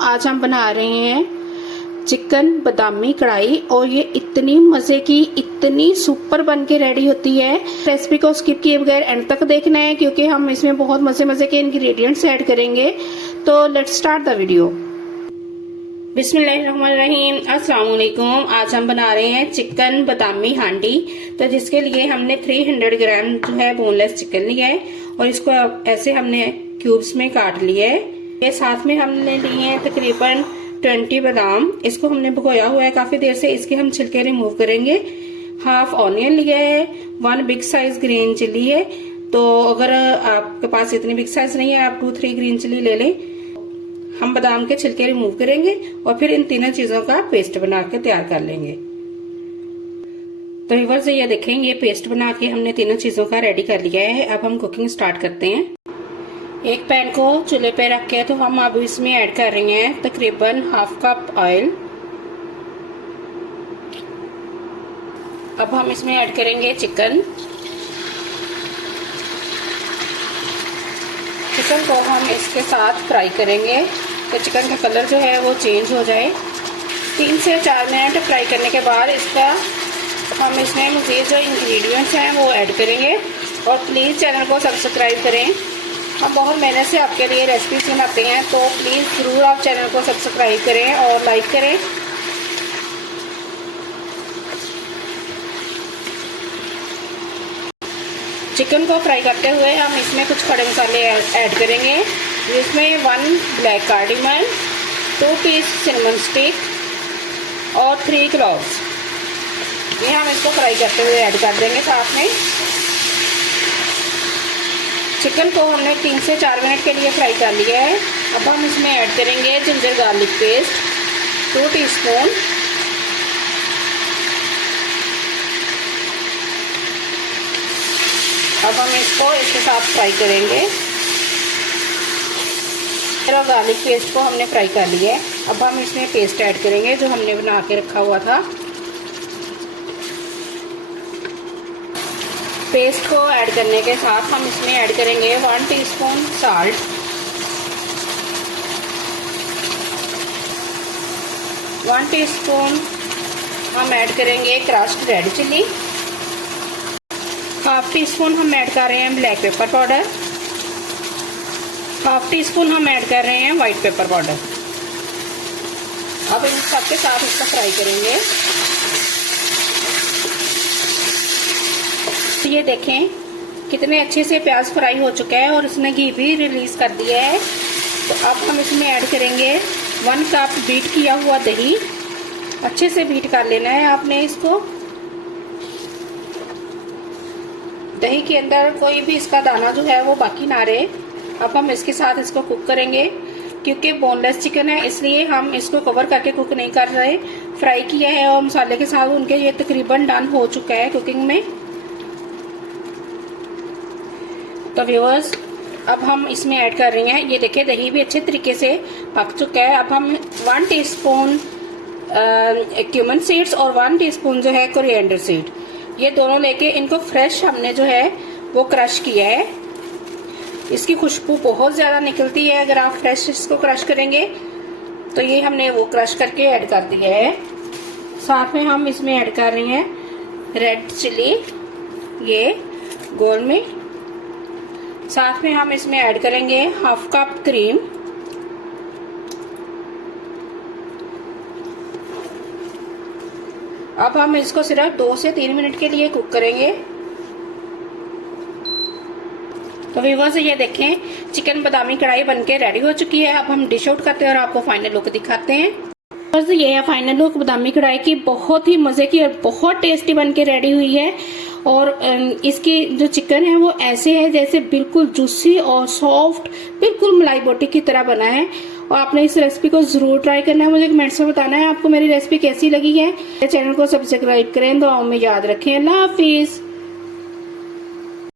आज हम बना रहे हैं चिकन बादामी कढ़ाई और ये इतनी मजे की, इतनी सुपर बन के रेडी होती है। रेसिपी को स्किप किए बगैर एंड तक देखना है क्योंकि हम इसमें बहुत मजे के इंग्रेडिएंट्स ऐड करेंगे। तो लेट्स स्टार्ट द वीडियो। बिस्मिल्लाहिर्रहमानिर्रहीम, अस्सलाम वालेकुम। आज हम बना रहे हैं चिकन बादामी हांडी। तो जिसके लिए हमने 300 ग्राम जो है बोनलेस चिकन लिया है और इसको ऐसे हमने क्यूब्स में काट लिया है। ये साथ में हमने लिए हैं तकरीबन 20 बादाम। इसको हमने भिगोया हुआ है काफी देर से, इसके हम छिलके रिमूव करेंगे। हाफ ऑनियन लिया है, 1 बिग साइज ग्रीन चिली है। तो अगर आपके पास इतनी बिग साइज नहीं है, आप 2-3 ग्रीन चिली ले लें। हम बादाम के छिलके रिमूव करेंगे और फिर इन तीनों चीजों का पेस्ट बना के तैयार कर लेंगे। तो व्यूअर्स ये देखें, ये पेस्ट बना के हमने तीनों चीजों का रेडी कर लिया है। अब हम कुकिंग स्टार्ट करते हैं। एक पैन को चूल्हे पे रख के तो हम अब इसमें ऐड कर रहे हैं तकरीबन हाफ कप ऑयल। अब हम इसमें ऐड करेंगे चिकन को हम इसके साथ फ्राई करेंगे तो चिकन का कलर जो है वो चेंज हो जाए। 3 से 4 मिनट फ्राई करने के बाद इसका हम इसमें मज़ीद जो इंग्रेडिएंट्स हैं वो ऐड करेंगे। और प्लीज़ चैनल को सब्सक्राइब करें। हम बहुत मेहनत से आपके लिए रेसिपीज बनाते हैं, तो प्लीज़ ज़रूर आप चैनल को सब्सक्राइब करें और लाइक करें। चिकन को फ्राई करते हुए हम इसमें कुछ खड़े मसाले ऐड करेंगे, जिसमें 1 black cardamom, 2 piece cinnamon stick और 3 क्लोव्स। ये हम इसको फ्राई करते हुए ऐड कर देंगे साथ में। चिकन को हमने 3 से 4 मिनट के लिए फ्राई कर लिया है। अब हम इसमें ऐड करेंगे जिंजर गार्लिक पेस्ट 2 टीस्पून, अब हम इसको इसके साथ फ्राई करेंगे। गार्लिक पेस्ट को हमने फ्राई कर लिया है। अब हम इसमें पेस्ट ऐड करेंगे जो हमने बना के रखा हुआ था। पेस्ट को ऐड करने के साथ हम इसमें ऐड करेंगे 1 टीस्पून साल्ट, 1 टीस्पून हम ऐड करेंगे crushed red chilli, half teaspoon हम ऐड कर रहे हैं black pepper powder, half teaspoon हम ऐड कर रहे हैं व्हाइट पेपर पाउडर। अब इन सबके साथ इसको फ्राई करेंगे। तो ये देखें कितने अच्छे से प्याज फ्राई हो चुका है और इसने घी भी रिलीज कर दिया है। तो अब हम इसमें ऐड करेंगे 1 कप बीट किया हुआ दही। अच्छे से बीट कर लेना है आपने इसको। दही के अंदर कोई भी इसका दाना जो है वो बाकी ना रहे। अब हम इसके साथ इसको कुक करेंगे। क्योंकि बोनलेस चिकन है इसलिए हम इसको कवर करके कुक नहीं कर रहे। फ्राई किया है और मसाले के साथ उनके ये तकरीबन डन हो चुका है कुकिंग में। तो व्यूअर्स अब हम इसमें ऐड कर रहे हैं, ये देखिए दही भी अच्छे तरीके से पक चुका है। अब हम 1 टीस्पून क्यूमन सीड्स और 1 टीस्पून जो है कोरिएंडर सीड, ये दोनों लेके इनको फ्रेश हमने जो है वो क्रश किया है। इसकी खुशबू बहुत ज्यादा निकलती है अगर आप फ्रेश इसको क्रश करेंगे। तो ये हमने वो क्रश करके ऐड कर दिया है। साथ में हम इसमें ऐड कर रहे हैं रेड चिली, ये गोल में। साथ में हम इसमें ऐड करेंगे हाफ कप क्रीम, अब हम इसको सिर्फ 2 से 3 मिनट के लिए कुक करेंगे। तो व्यूअर्स ये देखें चिकन बादामी कढ़ाई बनके रेडी हो चुकी है। अब हम डिश आउट करते हैं और आपको फाइनल लुक दिखाते हैं। व्यूअर्स ये है फाइनल लुक बादामी कढ़ाई की। बहुत ही मजे की और बहुत टेस्टी बनके रेडी हुई है। और इसकी जो चिकन है वो ऐसे है जैसे बिल्कुल जूसी और सॉफ्ट, बिल्कुल मलाई बोटी की तरह बना है। और आपने इस रेसिपी को जरूर ट्राई करना है। मुझे कमेंट्स में बताना है आपको मेरी रेसिपी कैसी लगी है। चैनल को सब्सक्राइब करें, दुआओं में याद रखें। अल्लाह हाफिज।